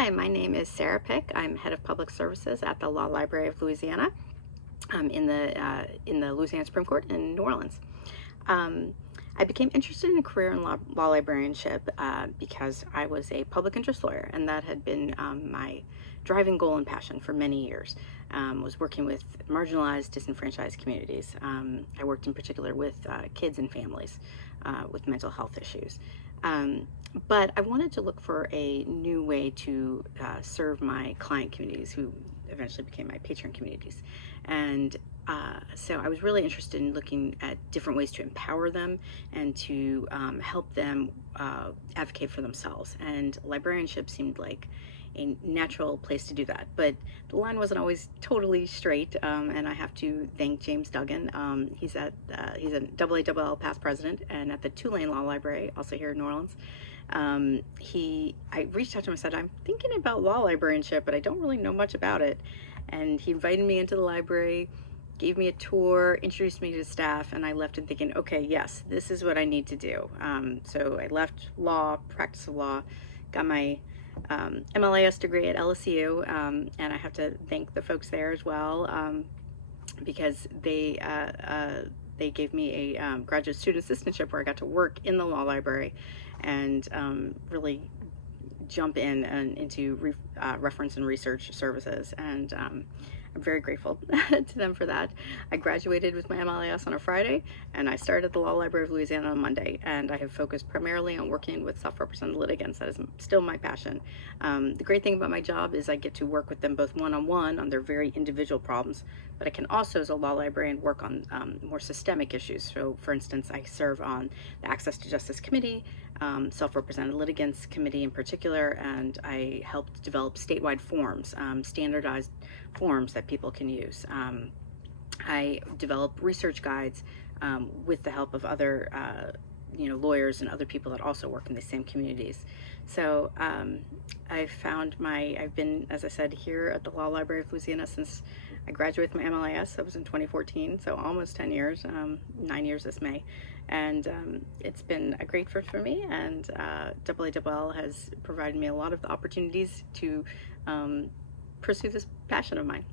Hi, my name is Sara Pic. I'm Head of Public Services at the Law Library of Louisiana in the Louisiana Supreme Court in New Orleans. I became interested in a career in law librarianship because I was a public interest lawyer, and that had been my driving goal and passion for many years. Was working with marginalized, disenfranchised communities. I worked in particular with kids and families with mental health issues. But I wanted to look for a new way to serve my client communities, who eventually became my patron communities. And so I was really interested in looking at different ways to empower them and to help them advocate for themselves. And librarianship seemed like a natural place to do that. But the line wasn't always totally straight, and I have to thank James Duggan. He's an AALL past president, and at the Tulane Law Library, also here in New Orleans. I reached out to him and said, I'm thinking about law librarianship, but I don't really know much about it. And he invited me into the library, gave me a tour, introduced me to staff, and I left and thinking, okay, yes, this is what I need to do. So I left law, practice of law, got my MLAS degree at LSU, and I have to thank the folks there as well, because they gave me a graduate student assistantship where I got to work in the law library and really jump into reference and research services, and I'm very grateful to them for that. I graduated with my MLAS on a Friday, and I started at the Law Library of Louisiana on Monday, and I have focused primarily on working with self-represented litigants. That is still my passion. The great thing about my job is I get to work with them both one-on-one on their very individual problems, but I can also, as a law librarian, work on more systemic issues. So, for instance, I serve on the Access to Justice Committee, Self-Represented Litigants Committee in particular, and I helped develop statewide forms, standardized forms that people can use. I develop research guides with the help of other lawyers and other people that also work in the same communities. So I've been, as I said, here at the Law Library of Louisiana since I graduated from MLAS. That was in 2014, so almost 10 years, 9 years this May. And it's been a great fit for me, and AALL has provided me a lot of the opportunities to pursue this passion of mine.